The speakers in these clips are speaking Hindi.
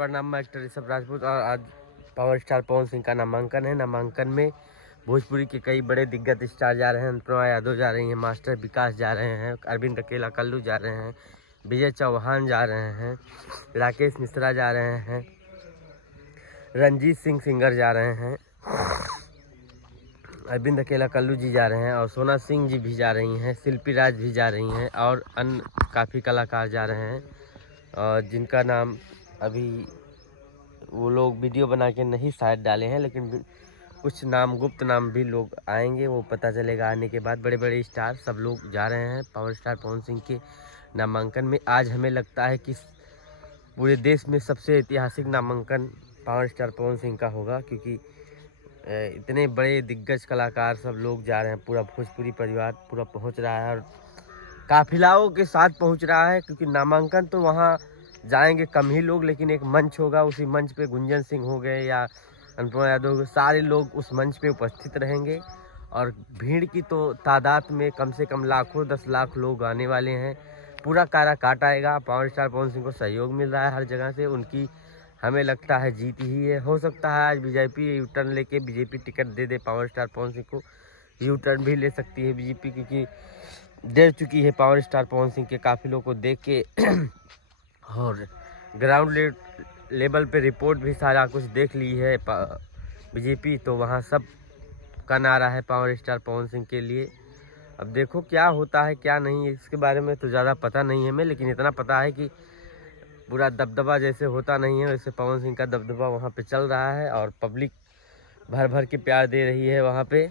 प्रणाम, मैं एक्टर ऋषभ राजपूत और आज पावर स्टार पवन सिंह का नामांकन है। नामांकन में भोजपुरी के कई बड़े दिग्गज स्टार जा रहे हैं। अनुपमा यादव जा रही हैं, मास्टर विकास जा रहे हैं, अरविंद अकेला कल्लू जा रहे हैं, विजय चौहान जा रहे हैं, राकेश मिश्रा जा रहे हैं, रंजीत सिंह सिंगर जा रहे हैं, अरविंद अकेला कल्लू जी जा रहे हैं और सोना सिंह जी भी जा रही हैं, शिल्पी राज भी जा रही हैं और अन्य काफ़ी कलाकार जा रहे हैं। और जिनका नाम अभी वो लोग वीडियो बना के नहीं शायद डाले हैं, लेकिन कुछ नाम गुप्त नाम भी लोग आएंगे, वो पता चलेगा आने के बाद। बड़े बड़े स्टार सब लोग जा रहे हैं पावर स्टार पवन सिंह के नामांकन में। आज हमें लगता है कि पूरे देश में सबसे ऐतिहासिक नामांकन पावर स्टार पवन सिंह का होगा, क्योंकि इतने बड़े दिग्गज कलाकार सब लोग जा रहे हैं। पूरा भोजपुरी परिवार पूरा पहुंच रहा है और काफिलाओं के साथ पहुंच रहा है, क्योंकि नामांकन तो वहां जाएंगे कम ही लोग, लेकिन एक मंच होगा, उसी मंच पे गुंजन सिंह हो गए या अनुपमा यादव हो, सारे लोग उस मंच पे उपस्थित रहेंगे। और भीड़ की तो तादाद में कम से कम लाखों 10 लाख लोग आने वाले हैं। पूरा काराकाट आएगा। पावर स्टार पवन सिंह को सहयोग मिल रहा है हर जगह से, उनकी हमें लगता है जीत ही है। हो सकता है आज बीजेपी यू टर्न लेके बीजेपी टिकट दे दे पावर स्टार पवन सिंह को। यू टर्न भी ले सकती है बीजेपी, क्योंकि डर चुकी है पावर स्टार पवन सिंह के काफिलों को देख के। और ग्राउंड लेवल पे रिपोर्ट भी सारा कुछ देख ली है बीजेपी, तो वहाँ सब का नारा है पावर स्टार पवन सिंह के लिए। अब देखो क्या होता है क्या नहीं, इसके बारे में तो ज़्यादा पता नहीं है हमें, लेकिन इतना पता है कि पूरा दबदबा जैसे होता नहीं है वैसे पवन सिंह का दबदबा वहाँ पे चल रहा है और पब्लिक भर भर के प्यार दे रही है वहाँ पे।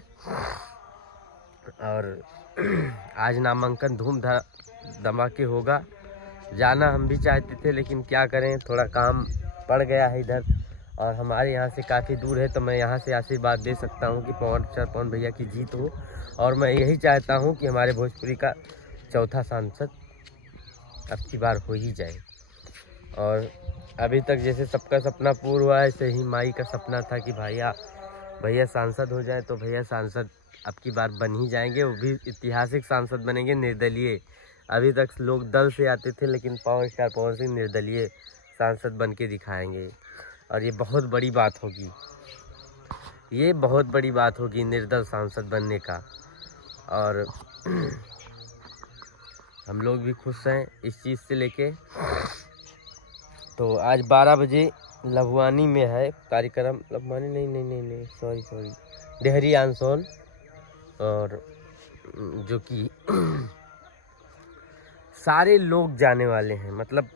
और आज नामांकन धूम धमाके होगा। जाना हम भी चाहते थे, लेकिन क्या करें, थोड़ा काम पड़ गया है इधर और हमारे यहाँ से काफ़ी दूर है, तो मैं यहाँ से आशीर्वाद दे सकता हूँ कि पावर स्टार पवन भैया की जीत हो। और मैं यही चाहता हूँ कि हमारे भोजपुरी का चौथा सांसद अब की बार हो ही जाए। और अभी तक जैसे सबका सपना पूरा हुआ है, ऐसे ही माई का सपना था कि भैया सांसद हो जाए, तो भैया सांसद अब की बार बन ही जाएंगे। वो भी ऐतिहासिक सांसद बनेंगे, निर्दलीय। अभी तक लोग दल से आते थे, लेकिन पावर स्टार पवन सिंह निर्दलीय सांसद बन के दिखाएंगे और ये बहुत बड़ी बात होगी। ये बहुत बड़ी बात होगी निर्दल सांसद बनने का। और हम लोग भी खुश हैं इस चीज़ से लेके। तो आज 12 बजे लभुआनी में है कार्यक्रम। लभुआनी नहीं सॉरी डेहरी आंसोन, और जो कि सारे लोग जाने वाले हैं। मतलब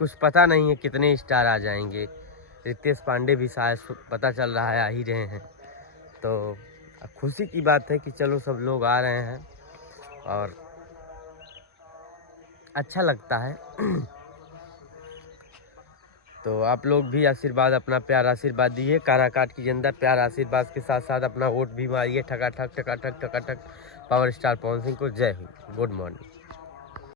कुछ पता नहीं है कितने स्टार आ जाएंगे। रितेश पांडे भी शायद पता चल रहा है आ ही रहे हैं, तो खुशी की बात है कि चलो सब लोग आ रहे हैं और अच्छा लगता है। तो आप लोग भी आशीर्वाद, अपना प्यार आशीर्वाद दिए। काराकाट की जनता प्यार आशीर्वाद के साथ साथ अपना वोट भी मारिए ठकाठक ठकाठक ठकाठक पावर स्टार पवन सिंह को। जय हो, गुड मॉर्निंग।